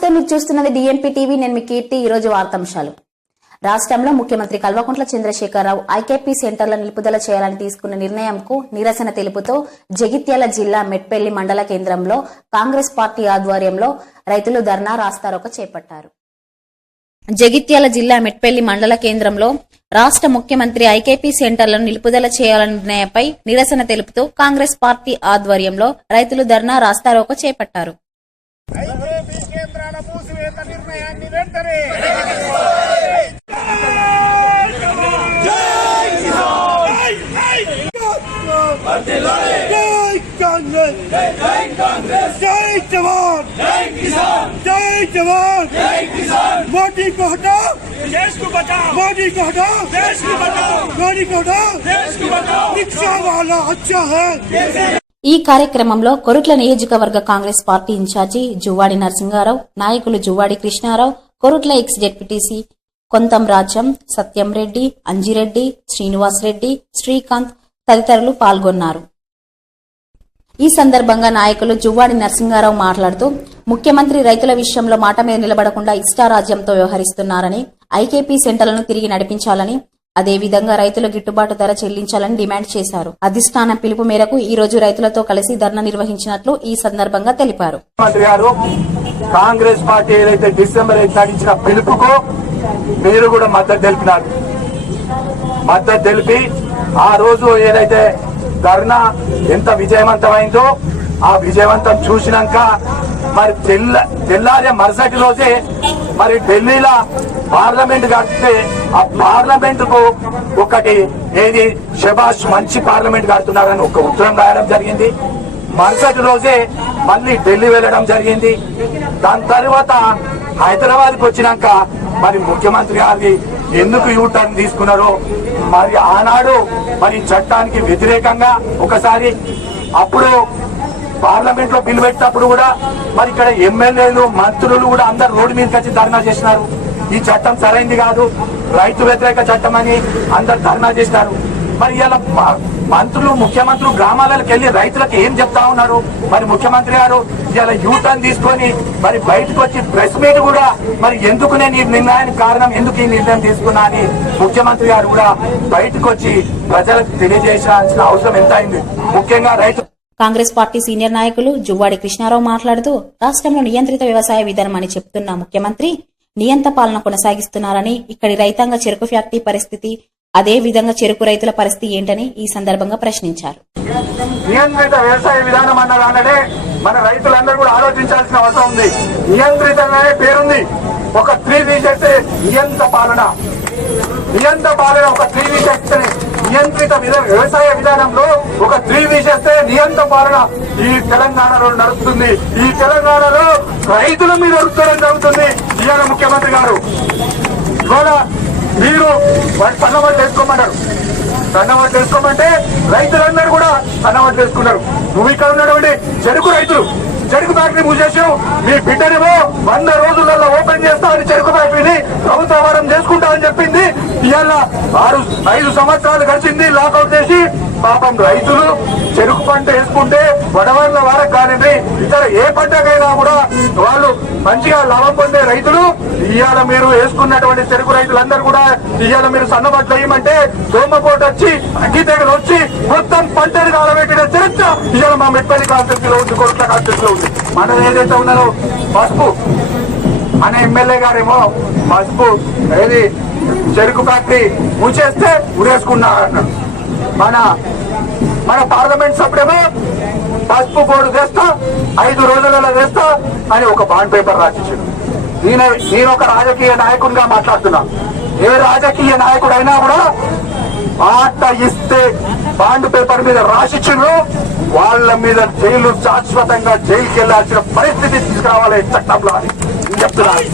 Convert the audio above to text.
నమస్తే మీరు చూస్తున్నది డిఎంపీ టీవీ నేను మీ కీర్తి. ఈ రోజు వార్తాంశాలు. రాష్ట్రంలో ముఖ్యమంత్రి కల్వకుంట్ల చంద్రశేఖరరావు ఐకేపీ సెంటర్ల నిలుపుదల చేయాలని తీసుకున్న నిర్ణయంకు నిరసన తెలుపుతూ జగిత్యాల జిల్లా మెట్పల్లి మండల కేంద్రంలో కాంగ్రెస్ పార్టీ ఆధ్వర్యంలో రైతులు ధర్నా రాస్తారోక చేపట్టారు. జగిత్యాల జిల్లా మెట్పల్లి మండల కేంద్రంలో రాష్ట్ర ముఖ్యమంత్రి ఐకేపీ సెంటర్లను నిలుపుదల చేయాలన్న నిర్ణయంపై నిరసన తెలుపుతూ కాంగ్రెస్ పార్టీ ఆధ్వర్యంలో రైతులు ధర్నా రాస్తారోక చేపట్టారు. నిర్ణయాన్ని వెంటనే జై కాంగ్రెస్ జై కాంగ్రెస్ జై జవాన్ జై కిసాన్ జై జవాన్ జై కిసాన్ మోదీ को हटाओ देश को बचाओ मोदी को हटाओ देश को बचाओ मोदी को हटाओ देश को बचाओ रिक्शा वाला अच्छा है ఈ కార్యక్రమంలో కొరుట్ల నియోజకవర్గ కాంగ్రెస్ పార్టీ ఇన్ఛార్జి జువ్వాడి నరసింహారావు నాయకులు జువ్వాడి కృష్ణారావు కొరుట్ల ఎక్స్ జెడ్పీటీసీ కొంతం రాజ్యం సత్యం రెడ్డి అంజిరెడ్డి శ్రీనివాస్ రెడ్డి శ్రీకాంత్ తదితరులు పాల్గొన్నారు. ఈ సందర్భంగా నాయకులు జువ్వాడి నరసింహారావు మాట్లాడుతూ ముఖ్యమంత్రి రైతుల విషయంలో మాట మీద నిలబడకుండా ఇష్టారాజ్యంతో వ్యవహరిస్తున్నారని ఐకేపీ సెంటర్లను తిరిగి నడిపించాలని అదేవిధంగా రైతుల గిట్టుబాటు ధర చెల్లించాలని డిమాండ్ చేశారు. అధిష్టానం పిలుపు మేరకు ఈ రోజు రైతులతో కలిసి ధర్నా నిర్వహించినట్లు ఈ సందర్భంగా తెలిపారు. గారు కాంగ్రెస్ పార్టీ ఏదైతే డిసెంబర్ ఐదు పిలుపుకు మీరు కూడా మద్దతు తెలిపినారు. మద్దతు తెలిపి ఆ రోజు ఏదైతే ధర్నా ఎంత విజయవంతమైందో ఆ విజయవంతం చూసినాక మరి తెల్ల తెల్లారే మరుసటి రోజే మరి ఢిల్లీలో పార్లమెంట్ కడితే ఆ పార్లమెంట్కు ఒకటి ఏది? శబాష్ మంచి పార్లమెంట్ కడుతున్నారని ఒక ఉత్తరం రాయడం జరిగింది. మరుసటి రోజే మళ్ళీ ఢిల్లీ వెళ్ళడం జరిగింది. దాని తర్వాత హైదరాబాద్కి వచ్చినాక మరి ముఖ్యమంత్రి గారి ఎందుకు యూ టర్న్ తీసుకున్నారో మరి ఆనాడు మరి చట్టానికి వ్యతిరేకంగా ఒకసారి అప్పుడు పార్లమెంట్లో బిల్లు పెట్టినప్పుడు కూడా మరి ఇక్కడ ఎమ్మెల్యేలు మంత్రులు కూడా అందరు రోడ్డు మీదకి వచ్చి ధర్నా చేసినారు. ఈ చట్టం సరైంది కాదు. రైతు వ్యతిరేక చట్టం అని అందరు ధర్నా చేస్తారు. మరి ఇలా మంత్రులు ముఖ్యమంత్రులు గ్రామాలకు వెళ్ళి రైతులకు ఏం చెప్తా ఉన్నారు? మరి ముఖ్యమంత్రి గారు ఇలా యూటర్న్ తీసుకొని మరి బయటకు వచ్చి ప్రెస్ మీట్ కూడా మరి ఎందుకు నేను ఈ నిర్ణయానికి కారణం ఎందుకు ఈ నిర్ణయం తీసుకున్నా అని ముఖ్యమంత్రి గారు కూడా బయటకు వచ్చి ప్రజలకు తెలియజేయాల్సిన అవసరం ఎంత అయింది ముఖ్యంగా రైతు కాంగ్రెస్ పార్టీ సీనియర్ నాయకులు జువ్వాడి కృష్ణారావు మాట్లాడుతూ రాష్ట్రంలో నియంత్రిత వ్యవసాయ విధానం అని చెప్తున్న ముఖ్యమంత్రి నియంత పాలన కొనసాగిస్తున్నారని ఇక్కడి రైతాంగ చెరుకు ఫ్యాక్టరీ పరిస్థితి అదే విధంగా చెరుకు రైతుల పరిస్థితి ఏంటని ఈ సందర్భంగా ప్రశ్నించారు. నియంత్రిత వ్యవసాయ విధానం అన్నదాననే మన రైతులందరూ కూడా ఆలోచించాల్సిన అవసరం ఉంది. నియంత్రితనే పేరుంది. ఒక త్రీ తీసేస్తే నియంత పాలన. నియంత పాలన ఒక త్రీ తీసేస్తే నియంత్రిత వ్యవసాయ విధానంలో ఒక త్రీ తీసేస్తే నియంత పాలన ఈ తెలంగాణలో నడుస్తుంది ఈ తెలంగాణలో రైతుల మీద రుద్దడం జరుగుతుంది. ఇవాళ ముఖ్యమంత్రి గారు. ఇవాళ మీరు పన్నవాడు తెలుసుకోమన్నారు అన్నవాడు తెలుసుకోమంటే రైతులందరూ కూడా అన్నవాడు తెలుసుకున్నారు నువ్వు ఇక్కడ ఉన్నటువంటి చెరుకు రైతులు చెరుకు ఫ్యాక్టరీ మూసేసావు మీ బిడ్డనేమో వంద రోజులలో ఓపెన్ చేస్తా అని చెరుకు ఫ్యాక్టరీని ప్రభుత్వ వారం చేసుకుంటామని చెప్పింది. ఇవాళ ఆరు ఐదు సంవత్సరాలు గడిచింది లాకౌట్ చేసి పాపం రైతులు చెరుకు పంట వేసుకుంటే వడవర్ల వారకు కానివ్వండి ఇతర ఏ పంట మంచిగా లాభం పొందే రైతులు ఇవాళ మీరు వేసుకున్నటువంటి చెరుకు రైతులందరూ కూడా ఇవాళ మీరు సన్నబట్లు వేయమంటే దోమపోటు వచ్చి అగ్గి తెగలు వచ్చి మొత్తం పంటని కాలబెట్టిన చరిత్ర ఇవాళ మా మెట్పల్లి కాన్స్టిట్యూన్సీలో ఉంది కోట్ల లో ఉంది. మనం ఏదైతే ఉన్నారో పసుపు మన ఎమ్మెల్యే గారేమో పసుపు ఏది చెరుకు ఫ్యాక్టరీ మూసేస్తే ఉరేసుకున్నారన్నారు. మన మన పార్లమెంట్ సభ్యుడేమో పసుపు బోర్డు వేస్తా ఐదు రోజులలో వేస్తా అని ఒక బాండ్ పేపర్ రాసిచ్చాడు నేను నేను ఒక రాజకీయ నాయకుడిగా మాట్లాడుతున్నా. ఏ రాజకీయ నాయకుడైనా కూడా మాట ఇస్తే బాండ్ పేపర్ మీద రాసిచ్చిండ్రు వాళ్ళ మీద జైలు శాశ్వతంగా జైలుకి వెళ్ళాల్సిన పరిస్థితి తీసుకురావాలి చట్టంలో అని చెప్తున్నారు